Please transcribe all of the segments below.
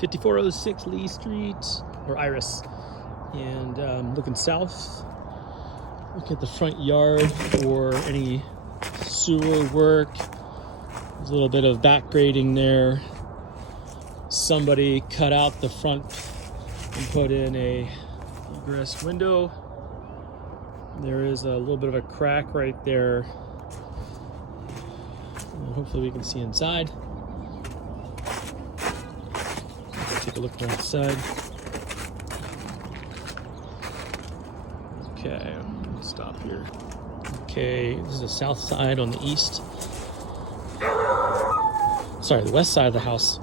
5406 Lee Street, or Iris. And looking south, look at the front yard for any sewer work. There's a little bit of back grading there. Somebody cut out the front and put in a egress window. There is a little bit of a crack right there. And hopefully we can see inside. Take a look on the side. Okay, let's stop here. Okay, this is the south side on the east. Sorry, the west side of the house,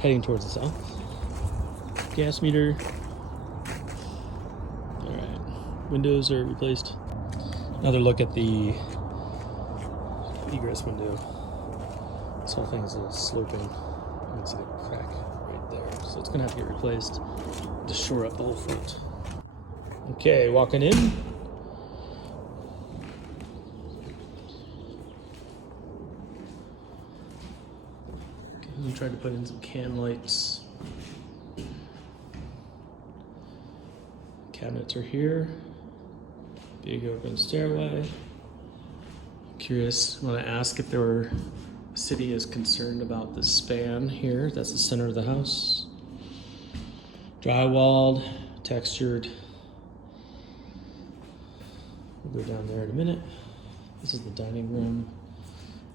heading towards the south. Gas meter. All right, windows are replaced. Another look at the egress window. This whole thing is a little sloping. You can see the crack right there. So it's gonna have to get replaced to shore up the whole front. Okay, walking in. We tried to put in some can lights. Cabinets are here. Big open stairway. Curious, want to ask if the city is concerned about the span here. That's the center of the house. Drywalled, textured. We'll go down there in a minute. This is the dining room.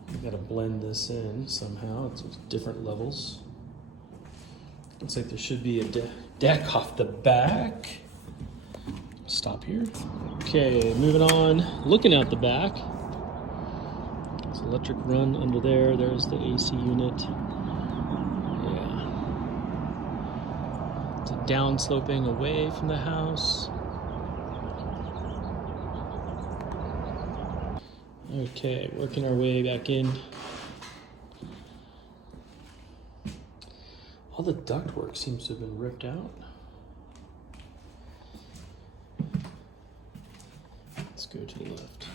We've got to blend this in somehow. It's different levels. Looks like there should be a deck off the back. Stop here. Okay, moving on. Looking out the back. There's an electric run under there. There's the AC unit. Yeah. It's a downsloping away from the house. Okay, working our way back in. All the ductwork seems to have been ripped out. Let's go to the left.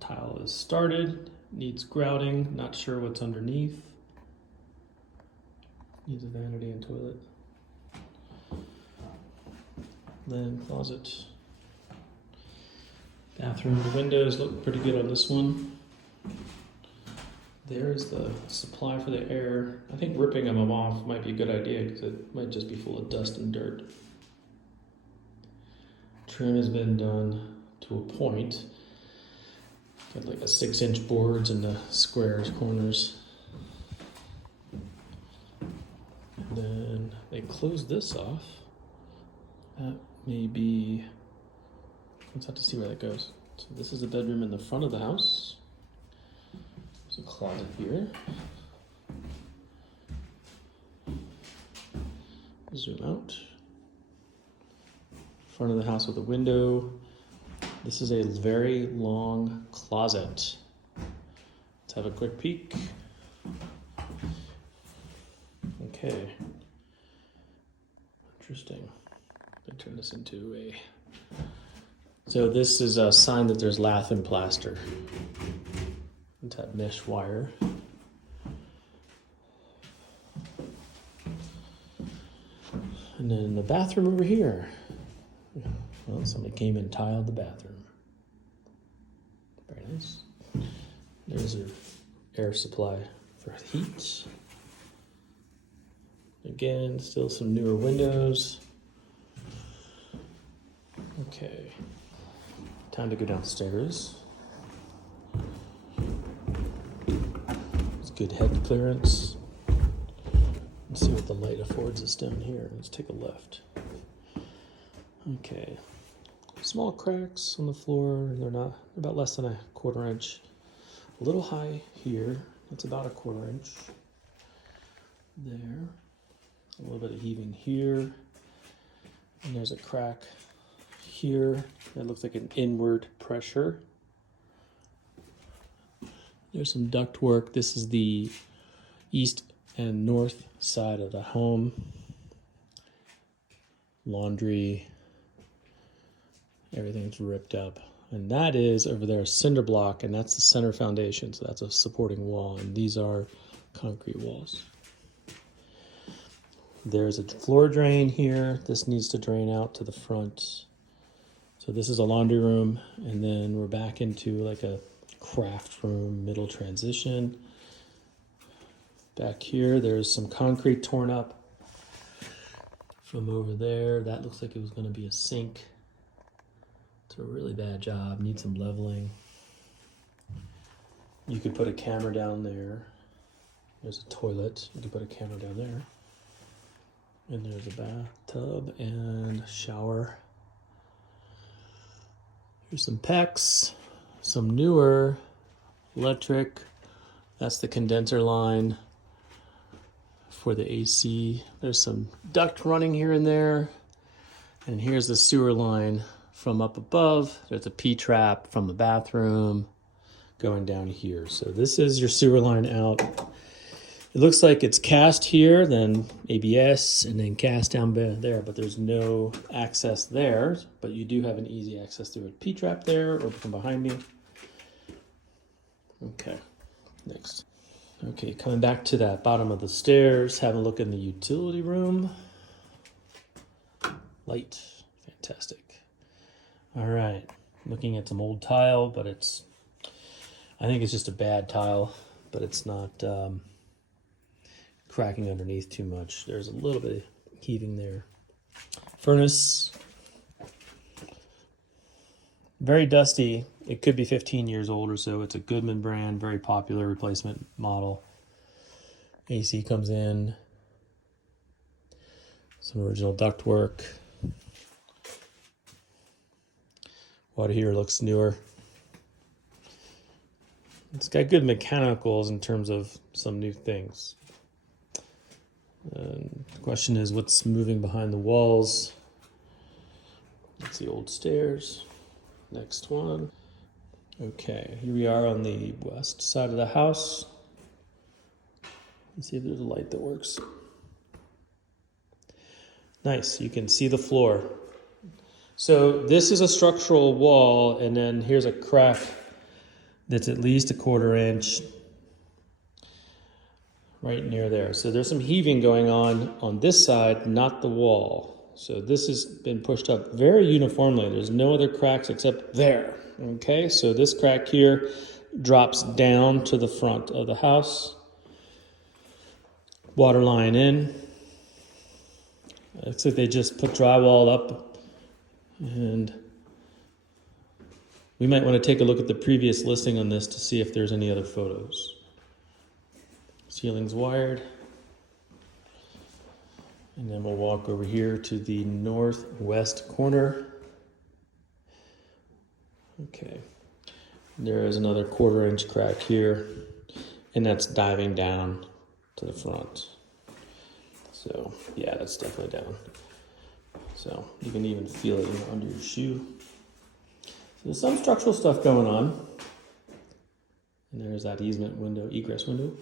Tile is started, needs grouting, not sure what's underneath. Needs a vanity and toilet. Then closet. Bathroom, the windows look pretty good on this one. There's the supply for the air. I think ripping them off might be a good idea because it might just be full of dust and dirt. Trim has been done to a point. Got like a 6-inch boards in the squares, corners. And then they closed this off. That may be, let's have to see where that goes. So this is a bedroom in the front of the house. There's a closet here. Zoom out. Front of the house with a window. This is a very long closet. Let's have a quick peek. Okay. Interesting. I turn this into a... So this is a sign that there's lath and plaster. Let's have mesh wire. And then the bathroom over here. Well, somebody came and tiled the bathroom. Very nice. There's your air supply for heat. Again, still some newer windows. Okay. Time to go downstairs. It's good head clearance. Let's see what the light affords us down here. Let's take a left. Okay. Small cracks on the floor. They're about less than a 1/4 inch. A little high here. That's about a 1/4 inch. There. A little bit of heaving here. And there's a crack here. That looks like an inward pressure. There's some duct work. This is the east and north side of the home. Laundry. Everything's ripped up. And that is over there a cinder block, and that's the center foundation. So that's a supporting wall. And these are concrete walls. There's a floor drain here. This needs to drain out to the front. So this is a laundry room, and then we're back into like a craft room, middle transition. Back here, there's some concrete torn up from over there. That looks like it was going to be a sink. It's a really bad job. Needs some leveling. You could put a camera down there. There's a toilet. You could put a camera down there. And there's a bathtub and shower. Here's some PEX, some newer electric. That's the condenser line for the AC. There's some duct running here and there. And here's the sewer line from up above. There's a P-trap from the bathroom going down here. So this is your sewer line out. It looks like it's cast here, then ABS, and then cast down there, but there's no access there. But you do have an easy access through a P-trap there or from behind me. Okay, next. Okay, coming back to that bottom of the stairs, have a look in the utility room. Light, fantastic. All right, looking at some old tile, but I think it's just a bad tile, but it's not cracking underneath too much. There's a little bit of heaving there. Furnace, very dusty. It could be 15 years old or so. It's a Goodman brand, very popular replacement model. AC comes in. Some original ductwork. Water heater looks newer. It's got good mechanicals in terms of some new things. And the question is, what's moving behind the walls? That's the old stairs. Next one. Okay, here we are on the west side of the house. Let's see if there's a light that works. Nice, you can see the floor. So this is a structural wall, and then here's a crack that's at least 1/4 inch right near there. So there's some heaving going on this side, not the wall. So this has been pushed up very uniformly. There's no other cracks except there. Okay, so this crack here drops down to the front of the house. Water line in. Looks like they just put drywall up, and we might want to take a look at the previous listing on this to see if there's any other photos. Ceiling's wired. And then we'll walk over here to the northwest corner. Okay. There is another 1/4 inch crack here, and that's diving down to the front. So yeah, that's definitely down. So you can even feel it under your shoe. So there's some structural stuff going on. And there's that easement window, egress window.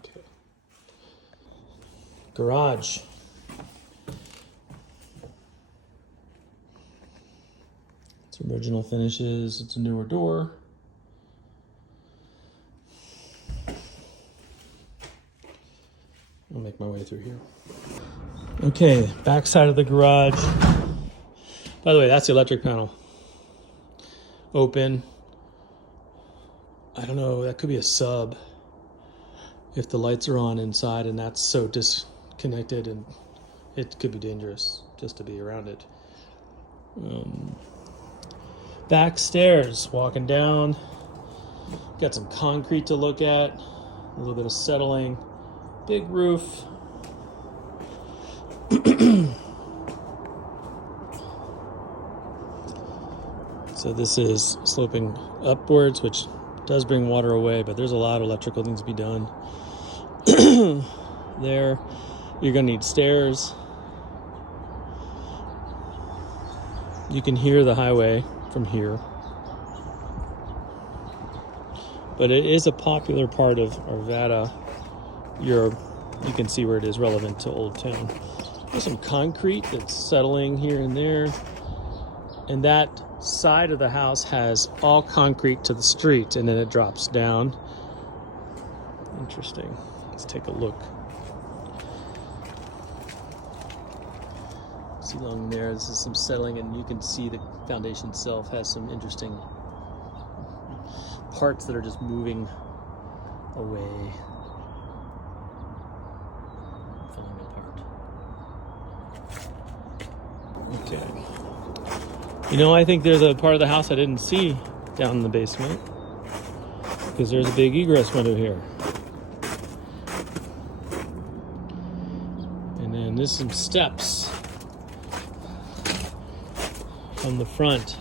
Okay. Garage. It's original finishes. It's a newer door. I'll make my way through here. Okay, back side of the garage. By the way, that's the electric panel. Open. I don't know, that could be a sub if the lights are on inside and that's so disconnected, and it could be dangerous just to be around it. Back stairs, walking down. Got some concrete to look at. A little bit of settling. Big roof. So this is sloping upwards, which does bring water away, but there's a lot of electrical things to be done. There, you're gonna need stairs. You can hear the highway from here. But it is a popular part of Arvada. You can see where it is relevant to Old Town. There's some concrete that's settling here and there. And that side of the house has all concrete to the street, and then it drops down. Interesting. Let's take a look. See along there, this is some settling, and you can see the foundation itself has some interesting parts that are just moving away, falling apart. Okay. You know, I think there's a part of the house I didn't see down in the basement, because there's a big egress window here. And then there's some steps on the front.